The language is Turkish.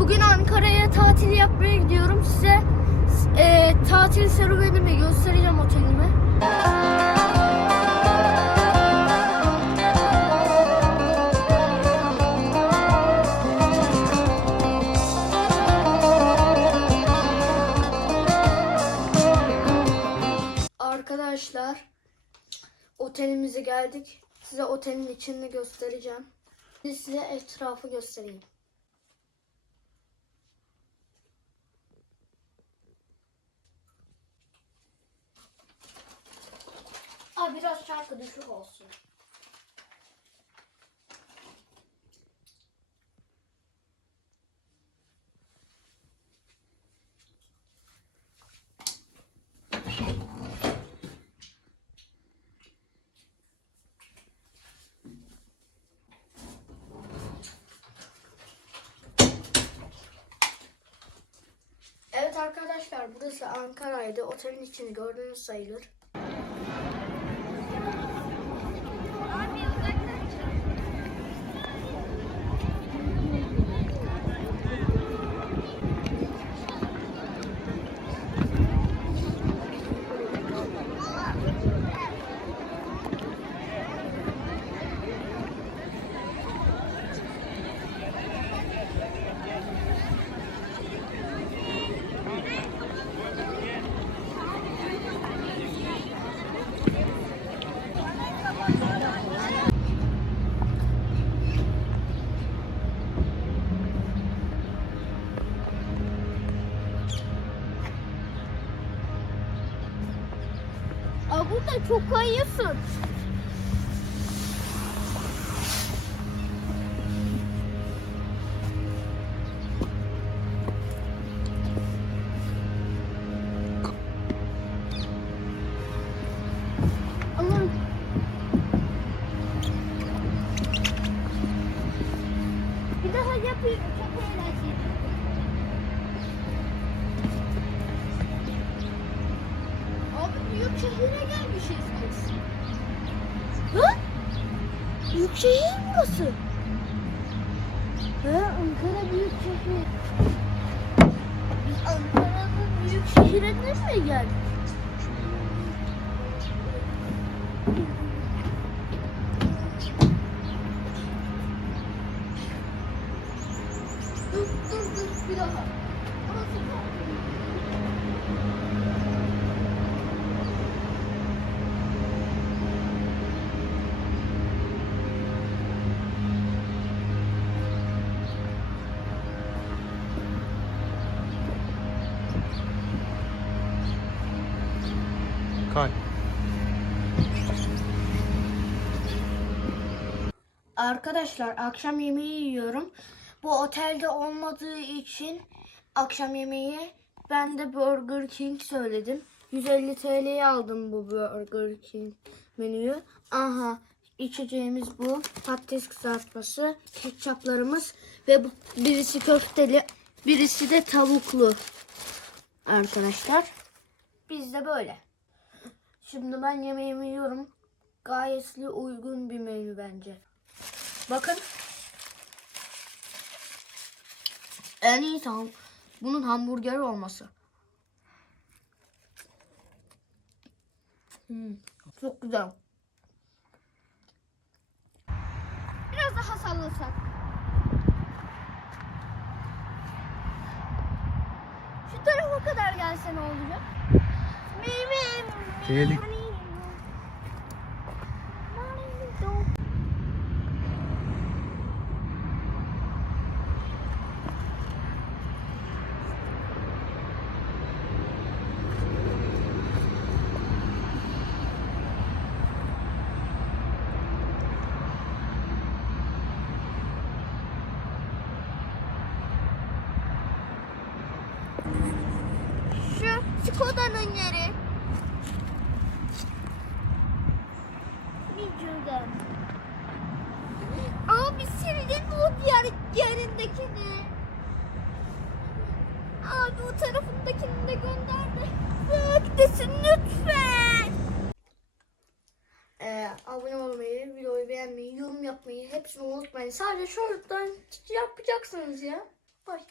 Bugün Ankara'ya tatil yapmaya gidiyorum. Size e, tatil serüvenimi göstereceğim otelimi. Arkadaşlar otelimize geldik. Size otelin içini göstereceğim. Şimdi size etrafı göstereyim. Şarkı düşük olsun. Evet arkadaşlar burası Ankara'ydı. Otelin içini gördüğünüz sayılır. Burada çok kayıyorsun. Büyük şehire gelmişiz biz. Ha? Büyük şehir burası. Ha, Ankara büyük şehir. Biz Ankara'nın büyük şehrine mi geldik? Dur dur dur bir daha. Kalp. Arkadaşlar akşam yemeği yiyorum. Bu otelde olmadığı için akşam yemeği ben de Burger King söyledim. 150 TL'ye aldım bu Burger King menüyü. Aha içeceğimiz bu. Patates kızartması, ketçaplarımız ve bu, birisi köfteli, birisi de tavuklu. Arkadaşlar biz de böyle. Şimdi ben yemeğimi yiyorum. Gayetli uygun bir menü bence. Bakın. En iyi tam bunun hamburger olması. Hmm, çok güzel. Biraz daha sallasak. Şu tarafa kadar gelse ne olacak? Geldik. Şu Skoda'nın yeri. Yapmayı hepsini unutmayın. Sadece şuradan yapacaksınız ya. Bye.